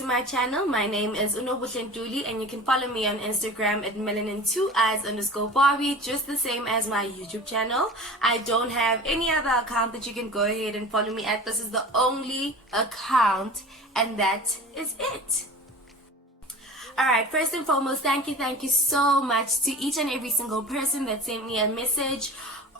to my channel. My name is Unobuhlentuli and you can follow me on Instagram at melanin2eyes_Barbie, just the same as my YouTube channel. I don't have any other account that you can go ahead and follow me at. This is the only account and that is it. Alright, first and foremost, thank you so much to each and every single person that sent me a message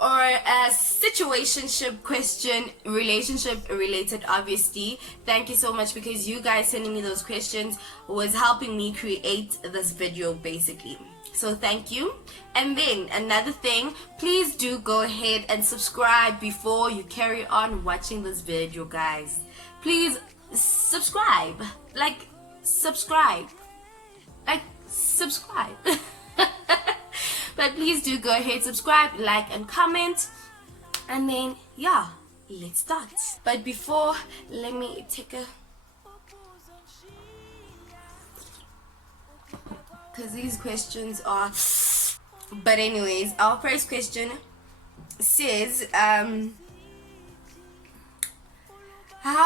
or a situationship question, relationship related obviously. Thank you so much, because you guys sending me those questions was helping me create this video basically. So thank you. And then another thing, please do go ahead and subscribe before you carry on watching this video, guys. Please subscribe. Subscribe. But please do go ahead, subscribe, like and comment, and then yeah, let's start. But before, let me take a, because these questions are, but anyways, our first question says, how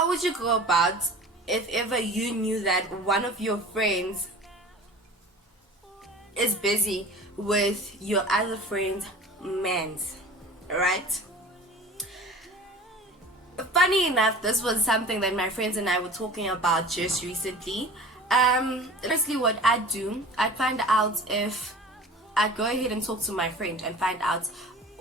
would you go about if ever you knew that one of your friends is busy with your other friend's mans, right? Funny enough, this was something that my friends and I were talking about just recently. Firstly, what I'd do, I'd find out if I'd go ahead and talk to my friend and find out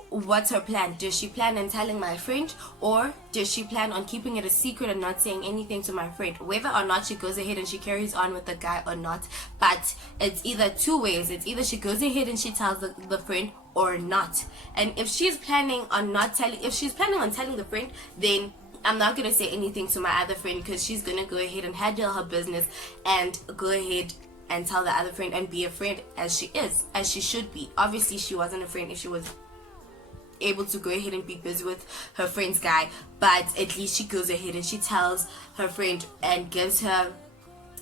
what's her plan. Does she plan on telling my friend, or does she plan on keeping it a secret and not saying anything to my friend? Whether or not she goes ahead and she carries on with the guy or not, but it's either two ways. It's either she goes ahead and she tells the friend or not. And if she's planning on telling the friend, then I'm not gonna say anything to my other friend, because she's gonna go ahead and handle her business and go ahead and tell the other friend and be a friend as she is, as she should be. Obviously she wasn't a friend if she was able to go ahead and be busy with her friend's guy, but at least she goes ahead and she tells her friend and gives her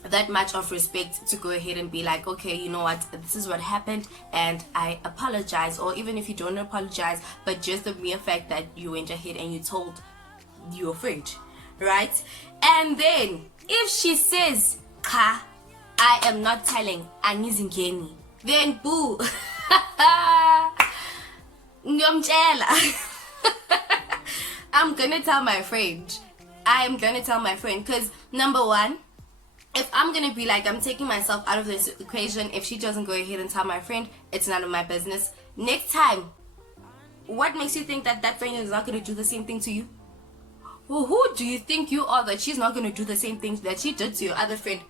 that much of respect to go ahead and be like, okay, you know what, this is what happened and I apologize. Or even if you don't apologize, but just the mere fact that you went ahead and you told your friend, right? And then if she says, "Ka, I am not telling," angizingeni, then boo. I'm gonna tell my friend. I am gonna tell my friend, because number one, if I'm gonna be like, I'm taking myself out of this equation, if she doesn't go ahead and tell my friend, it's none of my business. Next time, what makes you think that that friend is not gonna do the same thing to you? Well, who do you think you are that she's not gonna do the same things that she did to your other friend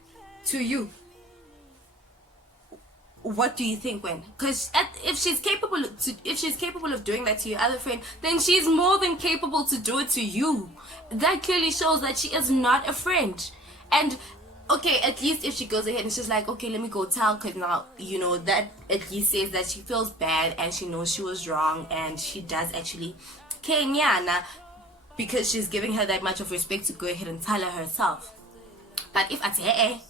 to you? What do you think? When? Because if she's capable of doing that to your other friend, then she's more than capable to do it to you. That clearly shows that she is not a friend. And okay, at least if she goes ahead and she's like, okay, let me go tell, because now, you know, that at least says that she feels bad and she knows she was wrong and she does actually Kenyana, because she's giving her that much of respect to go ahead and tell her herself. But if I say,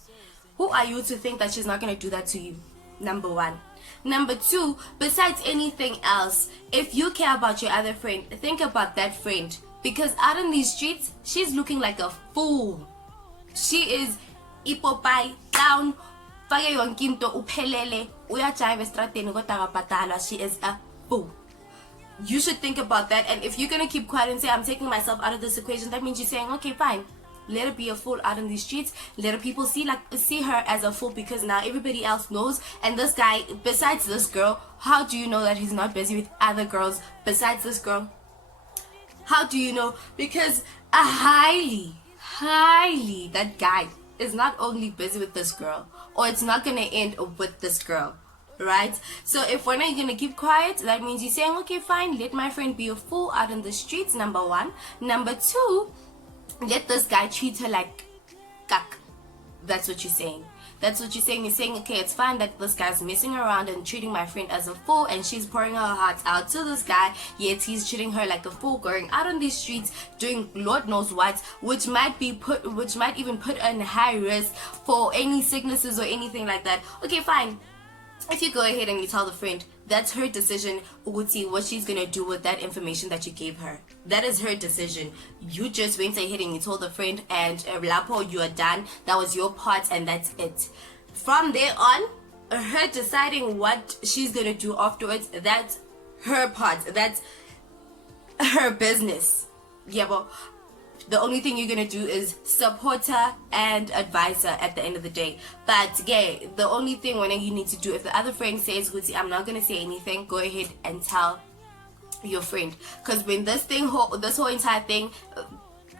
who are you to think that she's not going to do that to you? Number one. Number two, besides anything else, if you care about your other friend, think about that friend, because out in these streets, she's looking like a fool. She is ipopai down, she is a fool. You should think about that. And if you're gonna keep quiet and say, I'm taking myself out of this equation, that means you're saying, okay, fine, let her be a fool out in these streets. Let her people see her as a fool, because now everybody else knows. And this guy, besides this girl, how do you know that he's not busy with other girls besides this girl? How do you know? Because highly that guy is not only busy with this girl, or it's not gonna end with this girl, right? So if we're not gonna keep quiet, that means you're saying, okay, fine, let my friend be a fool out in the streets. Number one. Number two, let this guy treat her like kak. That's what you're saying. That's what you're saying. You're saying, okay, it's fine that this guy's messing around and treating my friend as a fool, and she's pouring her heart out to this guy, yet he's treating her like a fool, going out on these streets doing Lord knows what, which might even put her in high risk for any sicknesses or anything like that. Okay, fine. If you go ahead and you tell the friend, That's her decision, Uguti, what she's gonna do with that information that you gave her. That is her decision. You just went ahead and you told a friend, and Lapo, you are done. That was your part, and that's it. From there on, her deciding what she's gonna do afterwards, that's her part. That's her business. Yeah, but the only thing you're gonna do is support her and advise her at the end of the day. But yeah, the only thing when you need to do, if the other friend says, Guti, I'm not gonna say anything, go ahead and tell your friend. Because when this whole entire thing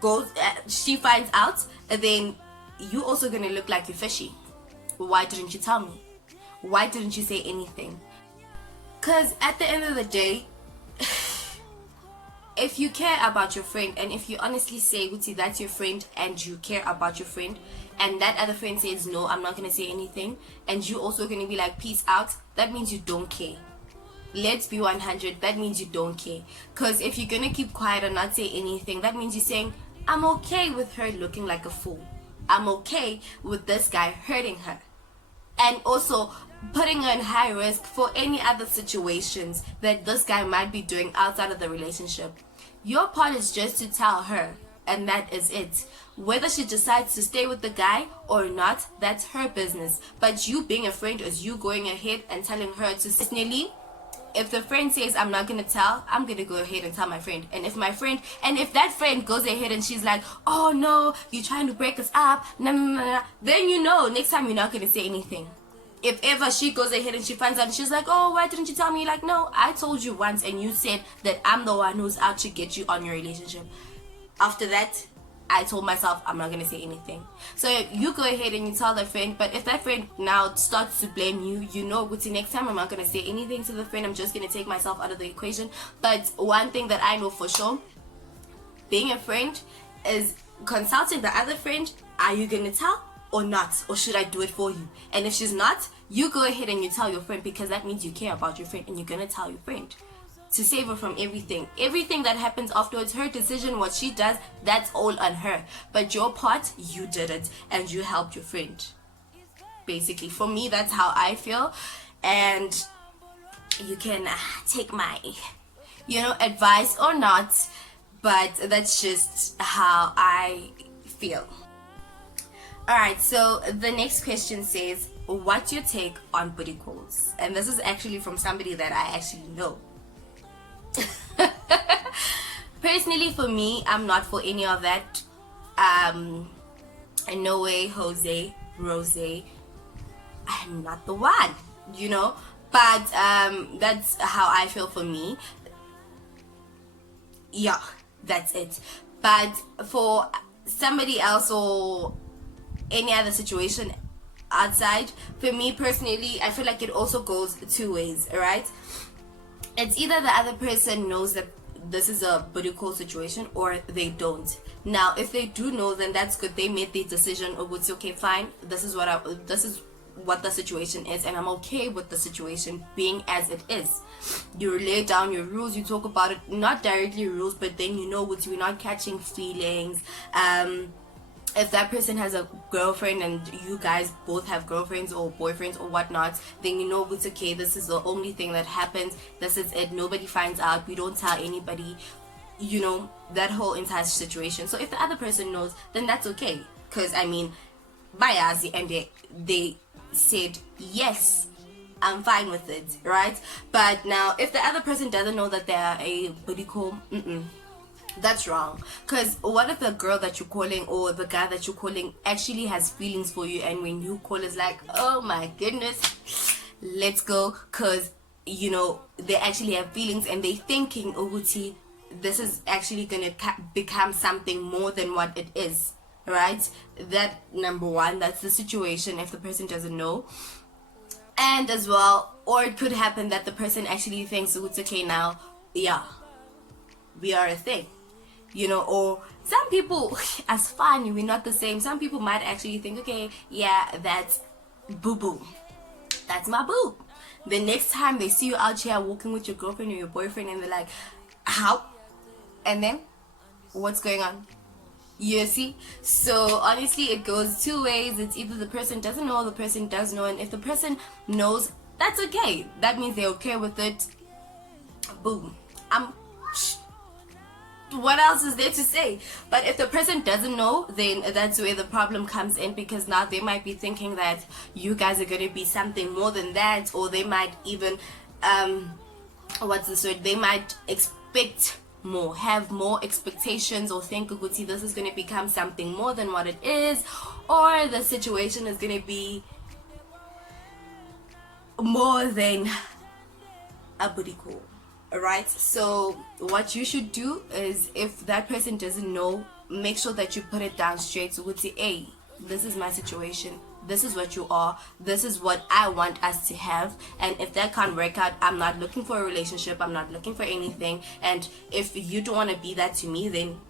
goes, she finds out, then you also gonna look like you're fishy. Why didn't you tell me? Why didn't you say anything? Because at the end of the day, if you care about your friend, and if you honestly say, Guti, that's your friend, and you care about your friend, and that other friend says, no, I'm not going to say anything, and you also going to be like, peace out, that means you don't care. Let's be 100, that means you don't care. Because if you're going to keep quiet and not say anything, that means you're saying, I'm okay with her looking like a fool. I'm okay with this guy hurting her. And also putting her in high risk for any other situations that this guy might be doing outside of the relationship. Your part is just to tell her, and that is it. Whether she decides to stay with the guy or not, that's her business. But you being a friend is you going ahead and telling her to personally. If the friend says, I'm not gonna tell, I'm gonna go ahead and tell my friend. And if that friend goes ahead and she's like, oh no, you're trying to break us up, no, then you know next time you're not gonna say anything. If ever she goes ahead and she finds out and she's like, oh, why didn't you tell me? Like, no, I told you once and you said that I'm the one who's out to get you on your relationship. After that, I told myself I'm not going to say anything. So you go ahead and you tell the friend, but if that friend now starts to blame you, you know, Guti, next time I'm not going to say anything to the friend. I'm just going to take myself out of the equation. But one thing that I know for sure, being a friend is consulting the other friend. Are you going to tell? Or not, or should I do it for you? And if she's not, you go ahead and you tell your friend, because that means you care about your friend, and you're gonna tell your friend to save her from everything that happens afterwards. Her decision, what she does, that's all on her, but your part, you did it, and you helped your friend. Basically, for me, that's how I feel. And you can take my advice or not, but that's just how I feel. Alright, so the next question says, what's your take on booty calls? And this is actually from somebody that I actually know. Personally, for me, I'm not for any of that. No way, Jose, Rose, I'm not the one, But that's how I feel for me. Yeah, that's it. But for somebody else or any other situation outside, for me personally, I feel like it also goes two ways, right? It's either the other person knows that this is a booty call situation, or they don't. Now, if they do know, then that's good. They made the decision, or it's okay, fine. This is what the situation is, and I'm okay with the situation being as it is. You lay down your rules, you talk about it, not directly rules, but then we're not catching feelings. If that person has a girlfriend and you guys both have girlfriends or boyfriends or whatnot, then it's okay. This is the only thing that happens. This is it. Nobody finds out. We don't tell anybody. That whole entire situation. So if the other person knows, then that's okay. Because Bayazi, and they said yes, I'm fine with it, right? But now, if the other person doesn't know that they're a booty call, that's wrong. Because what if the girl that you're calling or the guy that you're calling actually has feelings for you, and when you call is like, oh my goodness, let's go, because they actually have feelings and they thinking, oh Guti, this is actually gonna become something more than what it is, right? That number one, that's the situation if the person doesn't know. And as well, or it could happen that the person actually thinks, oh, it's okay now, yeah, we are a thing. Or some people, as funny, we're not the same. Some people might actually think, okay, yeah, that's boo-boo. That's my boo. The next time they see you out here walking with your girlfriend or your boyfriend, and they're like, how? And then, what's going on? You see? So, honestly, it goes two ways. It's either the person doesn't know or the person does know. And if the person knows, that's okay. That means they're okay with it. Boom. What else is there to say? But if the person doesn't know, then that's where the problem comes in, because now they might be thinking that you guys are going to be something more than that, or they might even what's this word, they might expect more, have more expectations, or think Guti, this is going to become something more than what it is, or the situation is going to be more than a booty call. Alright, so what you should do is, if that person doesn't know, make sure that you put it down straight. So Guti, hey, this is my situation, this is what you are, this is what I want us to have, and if that can't work out, I'm not looking for a relationship, I'm not looking for anything, and if you don't want to be that to me, then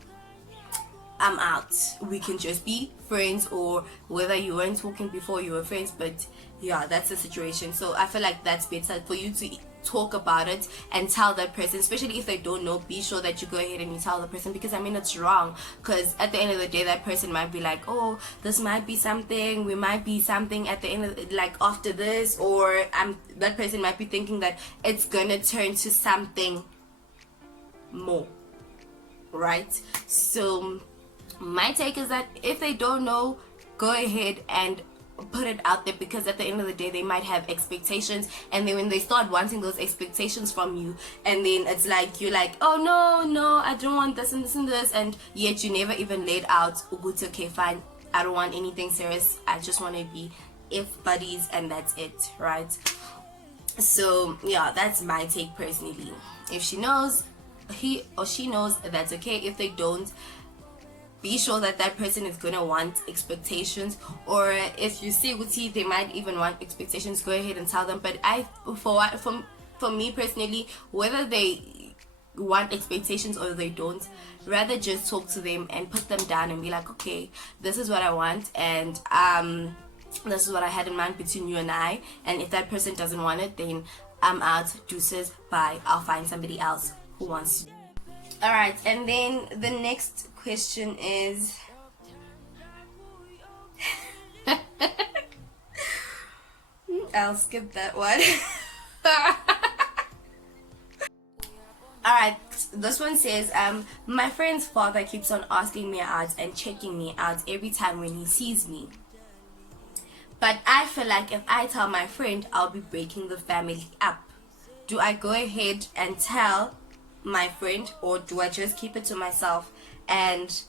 I'm out. We can just be friends, or whether you weren't talking before, you were friends, but yeah, that's the situation. So I feel like that's better for you to talk about it and tell that person, especially if they don't know. Be sure that you go ahead and you tell the person, because I mean, it's wrong, because at the end of the day, that person might be like, oh, this might be something, we might be something at the end of, like, after this, or that person might be thinking that it's gonna turn to something more, right? So my take is that if they don't know, go ahead and put it out there, because at the end of the day, they might have expectations, and then when they start wanting those expectations from you, and then it's like, you're like, oh no, I don't want this and this and this, and yet you never even laid out, Uguti, okay, fine, I don't want anything serious, I just want to be if buddies, and that's it, right? So yeah, that's my take personally. If she knows, he or she knows, that's okay. If they don't, be sure that that person is gonna want expectations, or if you see Guti, they might even want expectations, go ahead and tell them. But for me personally, whether they want expectations or they don't, rather just talk to them and put them down and be like, okay, this is what I want, and this is what I had in mind between you and I, and if that person doesn't want it, then I'm out, deuces, bye, I'll find somebody else who wants to. Alright, and then the next question is I'll skip that one. Alright, this one says, my friend's father keeps on asking me out and checking me out every time when he sees me. But I feel like if I tell my friend, I'll be breaking the family up. Do I go ahead and tell my friend, or do I just keep it to myself and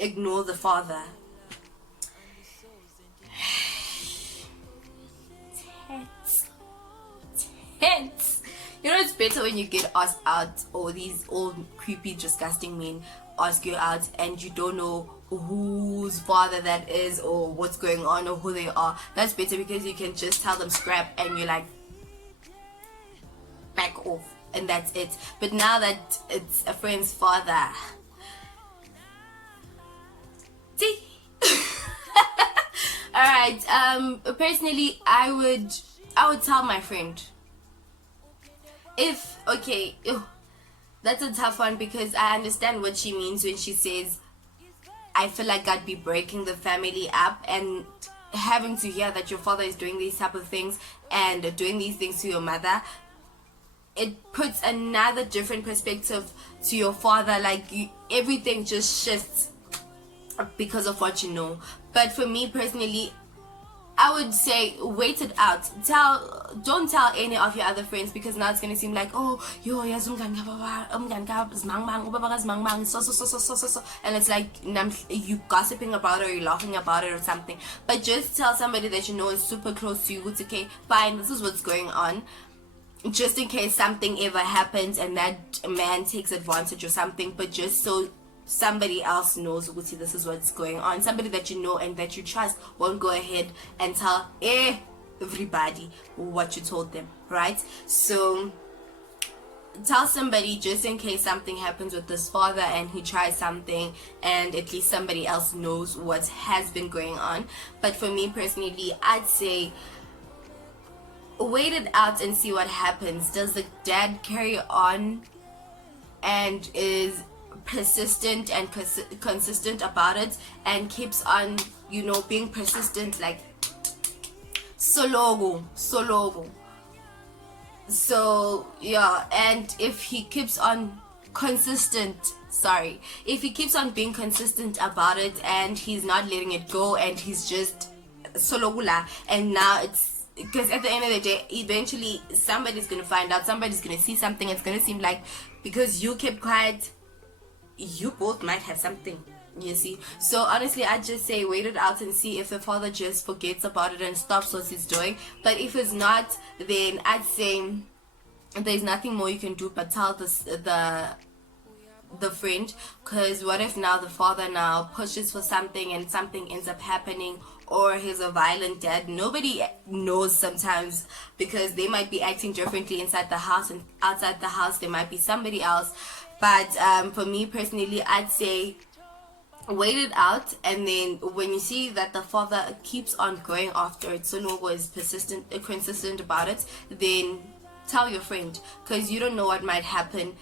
ignore the father? Tense. You know, it's better when you get asked out, or these old creepy disgusting men ask you out, and you don't know whose father that is, or what's going on, or who they are. That's better, because you can just tell them scrap, and you're like, back off, and that's it. But now that it's a friend's father, see. Alright, personally, I would tell my friend. If, okay, that's a tough one, because I understand what she means when she says, I feel like I'd be breaking the family up, and having to hear that your father is doing these type of things and doing these things to your mother, it puts another different perspective to your father. Like, everything just shifts because of what you know. But for me personally, I would say wait it out. Don't tell any of your other friends, because now it's gonna seem like, oh, yo, so, and it's like you gossiping about it, or you laughing about it or something. But just tell somebody that you know is super close to you. It's okay, fine, this is what's going on, just in case something ever happens and that man takes advantage or something. But just so somebody else knows, Uguti, this is what's going on. Somebody that you know and that you trust won't go ahead and tell everybody what you told them, right? So tell somebody, just in case something happens with this father and he tries something, and at least somebody else knows what has been going on. But for me personally, I'd say wait it out and see what happens. Does the dad carry on and is persistent and consistent about it, and keeps on, being persistent, like sologo. So yeah, and if he keeps on if he keeps on being consistent about it and he's not letting it go and he's just sologula, and now it's because at the end of the day, eventually somebody's gonna find out, somebody's gonna see something. It's gonna seem like because you kept quiet, you both might have something, you see. So honestly, I just say wait it out and see if the father just forgets about it and stops what he's doing. But if it's not, then I'd say there's nothing more you can do but tell the friend, because what if now the father now pushes for something and something ends up happening, or he's a violent dad. Nobody knows sometimes, because they might be acting differently inside the house, and outside the house there might be somebody else. But for me personally, I'd say wait it out, and then when you see that the father keeps on going after it, so Nogo is consistent about it, then tell your friend, because you don't know what might happen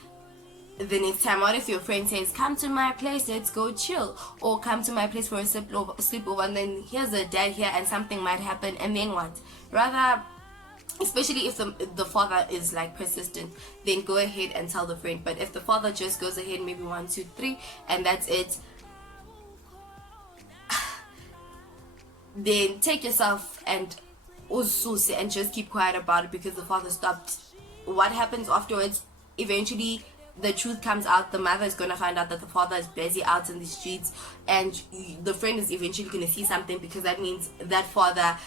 the next time. What if your friend says, come to my place, let's go chill, or come to my place for a sleepover, and then here's a dad here and something might happen, and then what? Rather, especially if the father is like persistent, then go ahead and tell the friend. But if the father just goes ahead, maybe 1, 2, 3 and that's it, then take yourself and ususe and just keep quiet about it, because the father stopped. What happens afterwards? Eventually the truth comes out. The mother is going to find out that the father is busy out in the streets, and the friend is eventually going to see something, because that means that father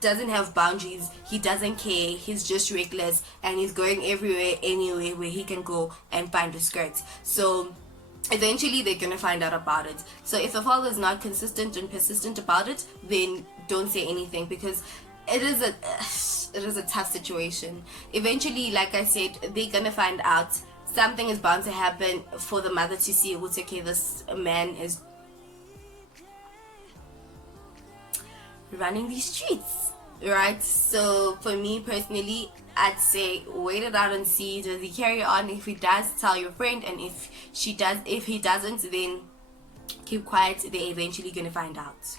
doesn't have boundaries, he doesn't care, he's just reckless, and he's going everywhere, anywhere where he can go and find a skirt. So eventually they're gonna find out about it. So if the father is not consistent and persistent about it, then don't say anything, because it is a tough situation. Eventually, like I said, they're gonna find out. Something is bound to happen for the mother to see, okay, this man is running these streets, right? So for me personally, I'd say wait it out and see, does he carry on? If he does, tell your friend, and if he doesn't, then keep quiet. They're eventually gonna find out.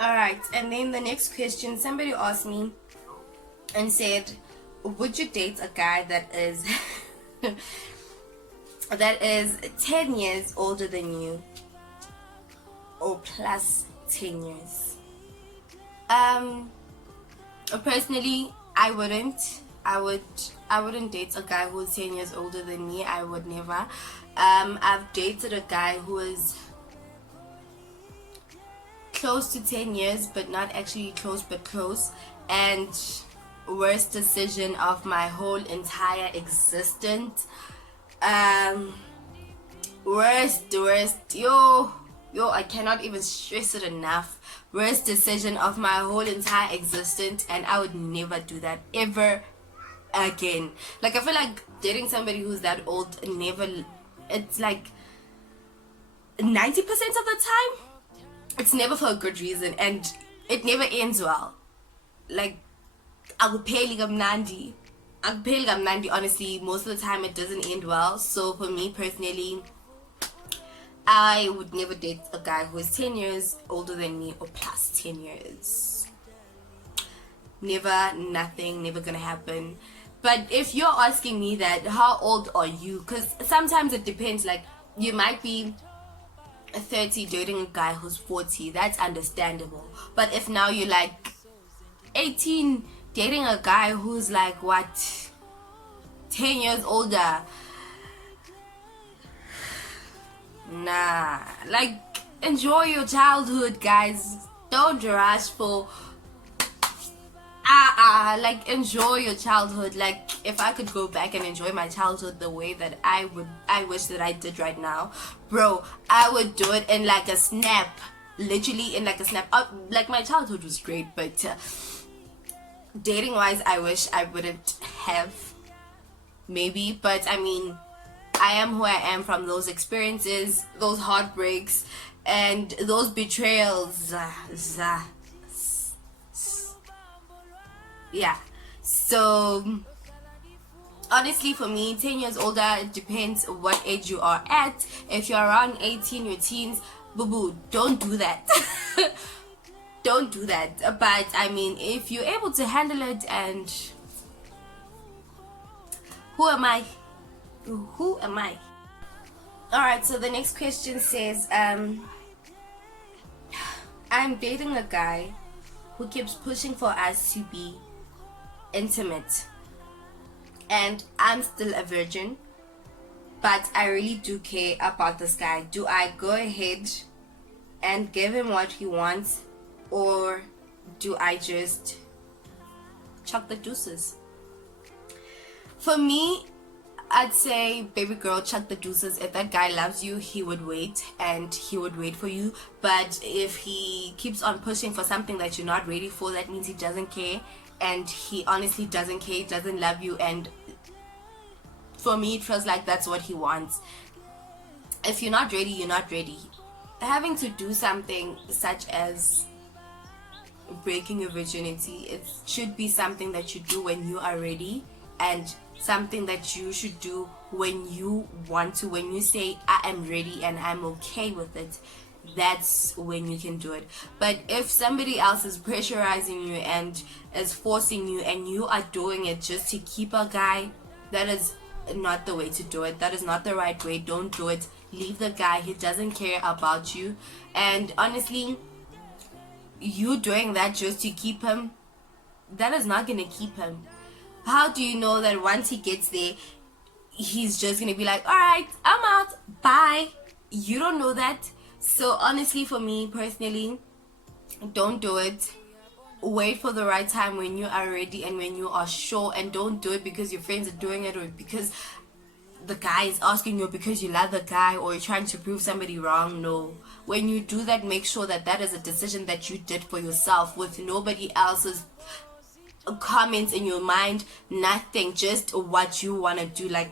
Alright, and then the next question, somebody asked me and said, would you date a guy that is that is 10 years older than you, or plus 10 years? Personally, I wouldn't date a guy who is 10 years older than me. I would never. I've dated a guy who is close to 10 years, but not actually close, but close. And worst decision of my whole entire existence. Worst, yo, I cannot even stress it enough. Worst decision of my whole entire existence, and I would never do that ever again. Like, I feel like dating somebody who's that old, it's like 90% of the time, it's never for a good reason, and it never ends well. Like, akupheli kamnandi, honestly, most of the time it doesn't end well. So for me personally, I would never date a guy who is 10 years older than me, or plus 10 years. Never, nothing, never gonna happen. But if you're asking me that, how old are you? Because sometimes it depends. Like, you might be 30 dating a guy who's 40, that's understandable. But if now you're like 18 dating a guy who's like, what, 10 years older, nah. Like, enjoy your childhood, guys. Don't rush for like, enjoy your childhood. Like, if I could go back and enjoy my childhood the way that I wish that I did right now, bro, I would do it in like a snap. Literally in like a snap. Like, my childhood was great, but dating wise, I wish I wouldn't have, maybe. But I mean, I am who I am from those experiences, those heartbreaks, and those betrayals. Yeah. So honestly, for me, 10 years older, it depends what age you are at. If you're around 18, your teens, boo boo, don't do that. Don't do that. But I mean, if you're able to handle it, and who am I? Who am I? Alright, so the next question says, I'm dating a guy who keeps pushing for us to be intimate, and I'm still a virgin, but I really do care about this guy. Do I go ahead and give him what he wants, or do I just chuck the deuces? For me, I'd say, baby girl, chuck the deuces. If that guy loves you, he would wait, and he would wait for you. But if he keeps on pushing for something that you're not ready for, that means he doesn't care, and he honestly doesn't care, doesn't love you. And for me, it feels like that's what he wants. If you're not ready, you're not ready. Having to do something such as breaking your virginity, it should be something that you do when you are ready, and something that you should do when you want to. When you say, I am ready and I'm okay with it, that's when you can do it. But if somebody else is pressurizing you and is forcing you, and you are doing it just to keep a guy, that is not the way to do it. That is not the right way. Don't do it. Leave the guy. He doesn't care about you. And honestly, you doing that just to keep him, that is not gonna keep him. How do you know that once he gets there, he's just gonna be like, alright, I'm out, bye? You don't know that. So honestly, for me personally, don't do it. Wait for the right time when you are ready and when you are sure, and don't do it because your friends are doing it, or because the guy is asking you, because you love the guy, or you're trying to prove somebody wrong. No. When you do that, make sure that that is a decision that you did for yourself, with nobody else's comments in your mind, nothing, just what you want to do. Like,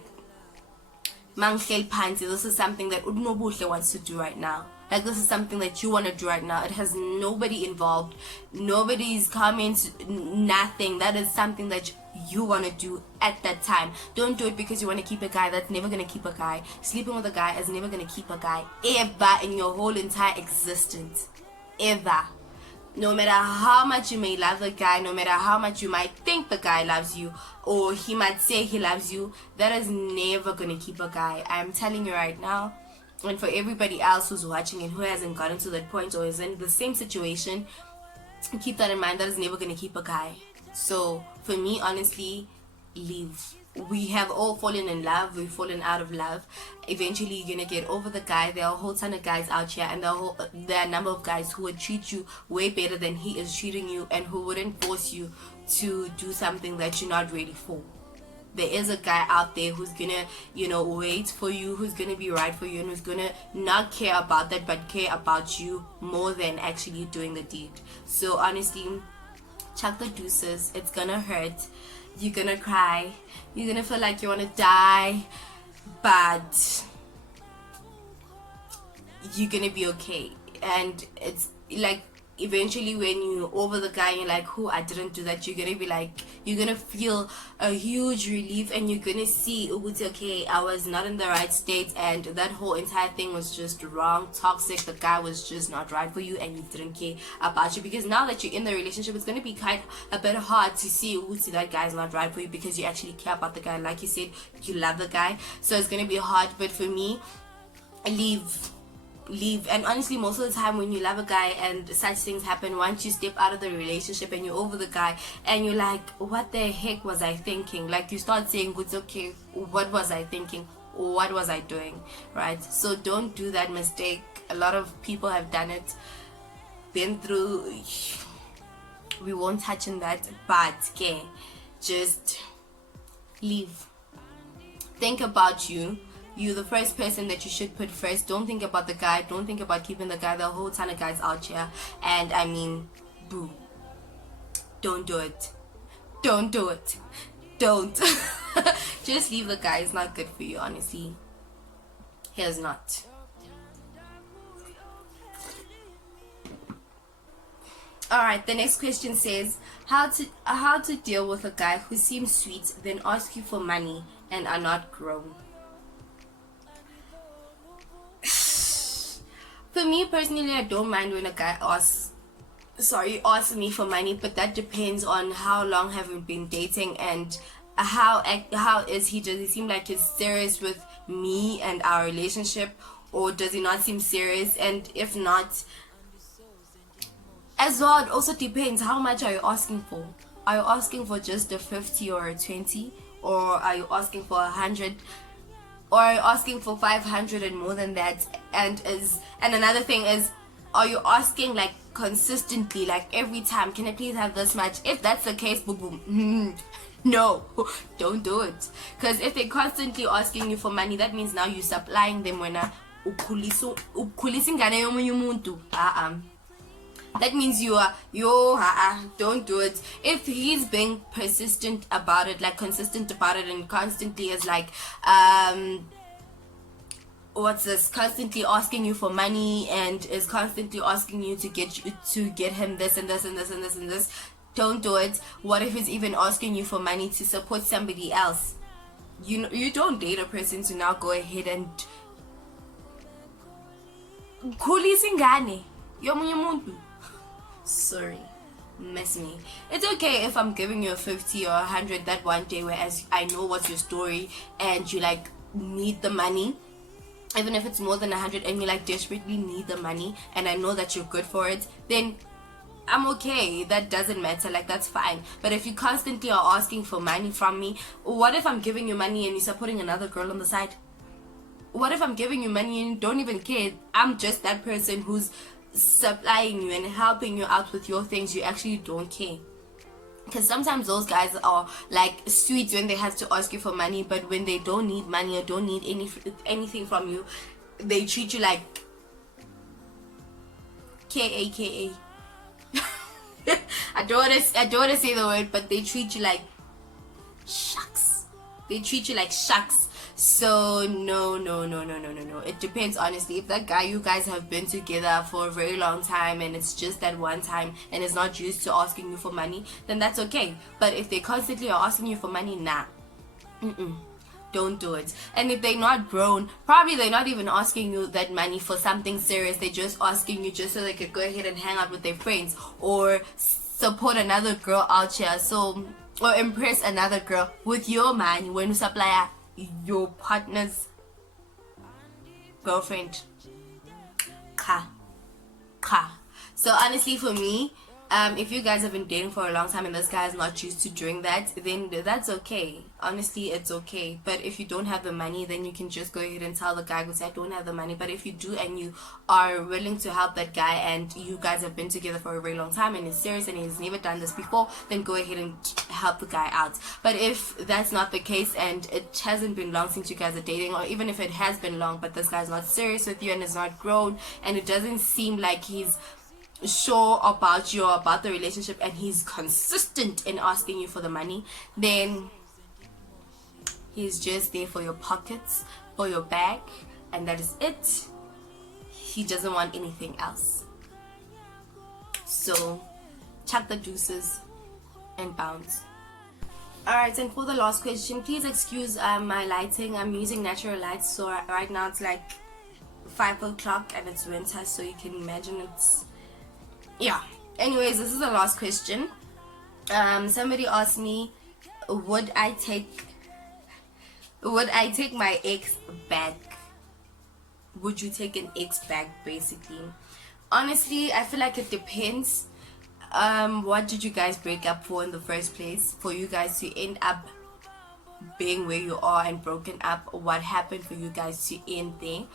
Mangel Pansi, this is something that Udnobuhle wants to do right now. Like, this is something that you want to do right now. It has nobody involved, nobody's comments, nothing. That is something that you want to do at that time. Don't do it because you want to keep a guy. That's never going to keep a guy. Sleeping with a guy is never going to keep a guy, ever, in your whole entire existence. Ever. No matter how much you may love the guy, no matter how much you might think the guy loves you, or he might say he loves you, that is never going to keep a guy. I'm telling you right now. And for everybody else who's watching and who hasn't gotten to that point or is in the same situation, keep that in mind. That is never going to keep a guy. So for me, honestly, leave. We have all fallen in love. We've fallen out of love. Eventually you're gonna get over the guy. There are a whole ton of guys out here, and there are a number of guys who would treat you way better than he is treating you, and who wouldn't force you to do something that you're not ready for. There is a guy out there who's gonna, wait for you, who's gonna be right for you, and who's gonna not care about that, but care about you more than actually doing the deed. So honestly, chuck the deuces. It's gonna hurt. You're gonna cry. You're gonna feel like you wanna die, but you're gonna be okay. And it's like, eventually when you're over the guy, you're like, I didn't do that. You're gonna be like, you're gonna feel a huge relief, and you're gonna see, okay, I was not in the right state, and that whole entire thing was just wrong, toxic. The guy was just not right for you, and he didn't care about you. Because now that you're in the relationship, it's gonna be quite a bit hard to see that guy's not right for you, because you actually care about the guy. Like you said, you love the guy, so it's gonna be hard. But for me, leave. And honestly, most of the time when you love a guy and such things happen, once you step out of the relationship and you're over the guy, and you're like, what the heck was I thinking? Like, you start saying, it's okay, what was I thinking? What was I doing? Right? So don't do that mistake. A lot of people have done it, been through. We won't touch on that, but okay, just leave. Think about you. You're the first person that you should put first. Don't think about the guy. Don't think about keeping the guy. There are a whole ton of guys out here, and I mean, boo, don't do it. Don't do it. Don't. Just leave the guy. It's not good for you, honestly. He is not. Alright, the next question says how to deal with a guy who seems sweet then asks you for money and are not grown. For me personally, I don't mind when a guy asks me for money, but that depends on how long have we been dating and how is he. Does he seem like he's serious with me and our relationship, or does he not seem serious? And if not, as well, it also depends, how much are you asking for? Are you asking for just a 50 or a 20, or are you asking for 100, or are you asking for 500 and more than that? And another thing is, are you asking like consistently, like every time, can I please have this much? If that's the case, boom boom, no, don't do it. Because if they're constantly asking you for money, that means now you're supplying them when ukhulisa ingane yomunye umuntu. That means don't do it. If he's being persistent about it, like consistent about it, and constantly is like constantly asking you for money and is constantly asking you to get him this and this and this and this and this, don't do it. What if he's even asking you for money to support somebody else? You don't date a person to now go ahead and khulisa ingane yomunye umuntu. Sorry, mess me. It's okay if I'm giving you a 50 or 100 that one day, whereas I know what's your story and you like need the money. Even if it's more than 100 and you like desperately need the money and I know that you're good for it, then I'm okay. That doesn't matter, like that's fine. But if you constantly are asking for money from me, what if I'm giving you money and you're supporting another girl on the side? What if I'm giving you money and you don't even care? I'm just that person who's supplying you and helping you out with your things. You actually don't care. Because sometimes those guys are like sweet when they have to ask you for money, but when they don't need money or don't need anything from you, they treat you like KAKA. I don't want to say the word, but they treat you like shucks. They treat you like shucks. So no. It depends, honestly. If that guy, you guys have been together for a very long time and it's just that one time and is not used to asking you for money, then that's okay. But if they constantly are asking you for money, nah, don't do it. And if they're not grown, probably they're not even asking you that money for something serious. They're just asking you just so they could go ahead and hang out with their friends or support another girl out here, or impress another girl with your money when you supply your partner's girlfriend. So honestly, for me, if you guys have been dating for a long time and this guy is not used to doing that, then that's okay. Honestly, it's okay. But if you don't have the money, then you can just go ahead and tell the guy, I don't have the money. But if you do and you are willing to help that guy and you guys have been together for a very long time and he's serious and he's never done this before, then go ahead and help the guy out. But if that's not the case and it hasn't been long since you guys are dating, or even if it has been long but this guy's not serious with you and is not grown and it doesn't seem like he's sure about you or about the relationship and he's consistent in asking you for the money, then he's just there for your pockets, for your bag, and that is it. He doesn't want anything else. So chuck the deuces and bounce. Alright, and for the last question, please excuse my lighting. I'm using natural lights, so right now it's like 5 o'clock and it's winter, so you can imagine it's anyways, this is the last question. Somebody asked me, would I take my ex back? Would you take an ex back, basically? Honestly, I feel like it depends. What did you guys break up for in the first place, for you guys to end up being where you are and broken up? What happened for you guys to end there?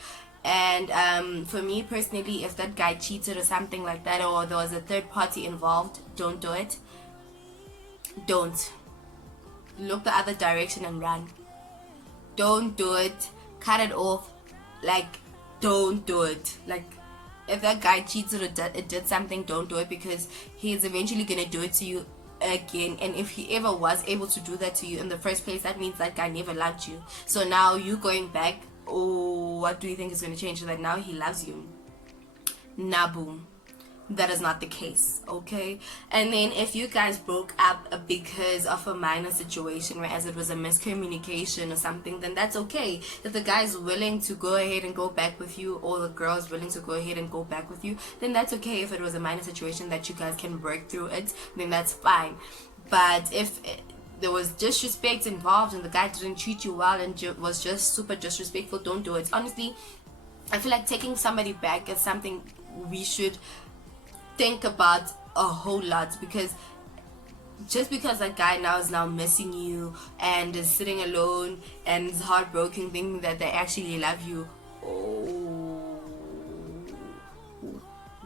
And for me personally, if that guy cheated or something like that, or there was a third party involved, don't do it. Don't. Look the other direction and run. Don't do it. Cut it off. Like, don't do it. Like, if that guy cheated or did something, don't do it, because he's eventually gonna do it to you again. And if he ever was able to do that to you in the first place, that means that guy never loved you. So now you going back, what do you think is going to change? So that now he loves you? Nah, boom. that is not the case, okay? And then if you guys broke up because of a minor situation, whereas it was a miscommunication or something, then that's okay. If the guy is willing to go ahead and go back with you, or the girl is willing to go ahead and go back with you, then that's okay. If it was a minor situation that you guys can work through it, then that's fine. But if there was disrespect involved and the guy didn't treat you well and was just super disrespectful, don't do it. Honestly, I feel like taking somebody back is something we should think about a whole lot, because just because that guy now is missing you and is sitting alone and is heartbroken thinking that they actually love you,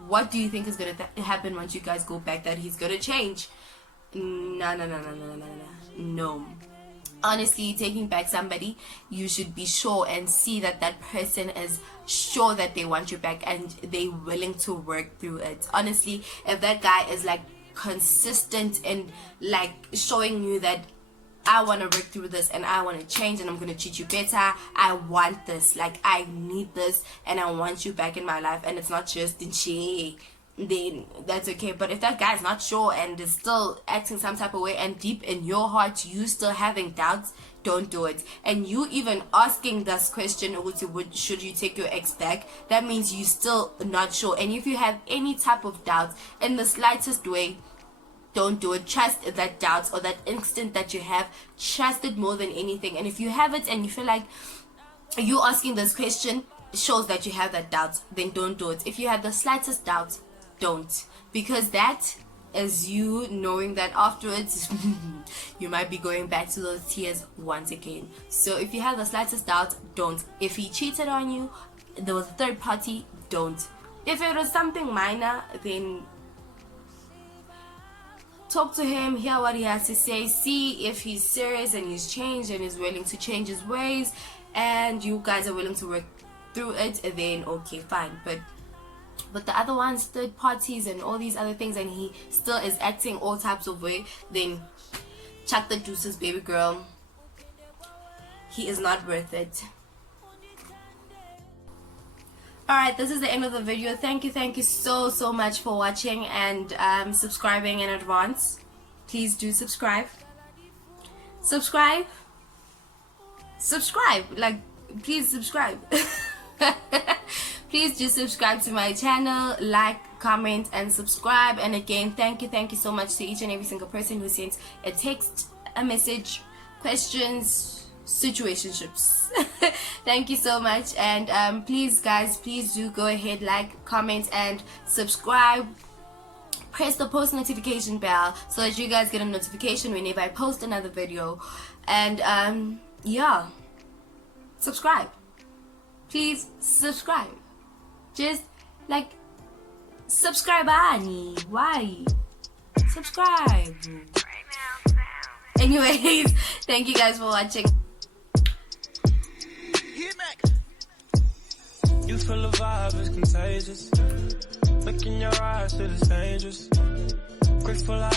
what do you think is going to happen once you guys go back? That he's going to change? No. Honestly, taking back somebody, you should be sure and see that that person is sure that they want you back and they're willing to work through it. Honestly, if that guy is like consistent and like showing you that I want to work through this and I want to change and I'm going to treat you better, I want this, like I need this and I want you back in my life, and it's not just in she, then that's okay. But if that guy's not sure and is still acting some type of way, and deep in your heart you still having doubts, don't do it. And you even asking this question, should you take your ex back, that means you still not sure. And if you have any type of doubts in the slightest way, don't do it. Trust that doubt or that instinct that you have, trust it more than anything. And if you have it and you feel like you asking this question shows that you have that doubt, then don't do it. If you have the slightest doubt, don't, because that is you knowing that afterwards you might be going back to those tears once again. So if you have the slightest doubt, don't. If he cheated on you, there was a third party, don't. If it was something minor, then talk to him, hear what he has to say, see if he's serious and he's changed and is willing to change his ways, and you guys are willing to work through it, then okay, fine. But the other ones, third parties and all these other things, and he still is acting all types of way, then chuck the deuces, baby girl. He is not worth it. Alright, this is the end of the video. Thank you so much for watching and subscribing in advance. Please do subscribe. Subscribe. Like, please subscribe. Please do subscribe to my channel, like, comment, and subscribe. And again, thank you so much to each and every single person who sent a text, a message, questions, situationships. Thank you so much. And please guys, please do go ahead, like, comment, and subscribe. Press the post notification bell so that you guys get a notification whenever I post another video. And yeah, subscribe. Please subscribe. Just like subscribe, Annie. Why? Subscribe. Anyways, thank you guys for watching. You feel the vibe is contagious. Look in your eyes, it is dangerous. Grateful I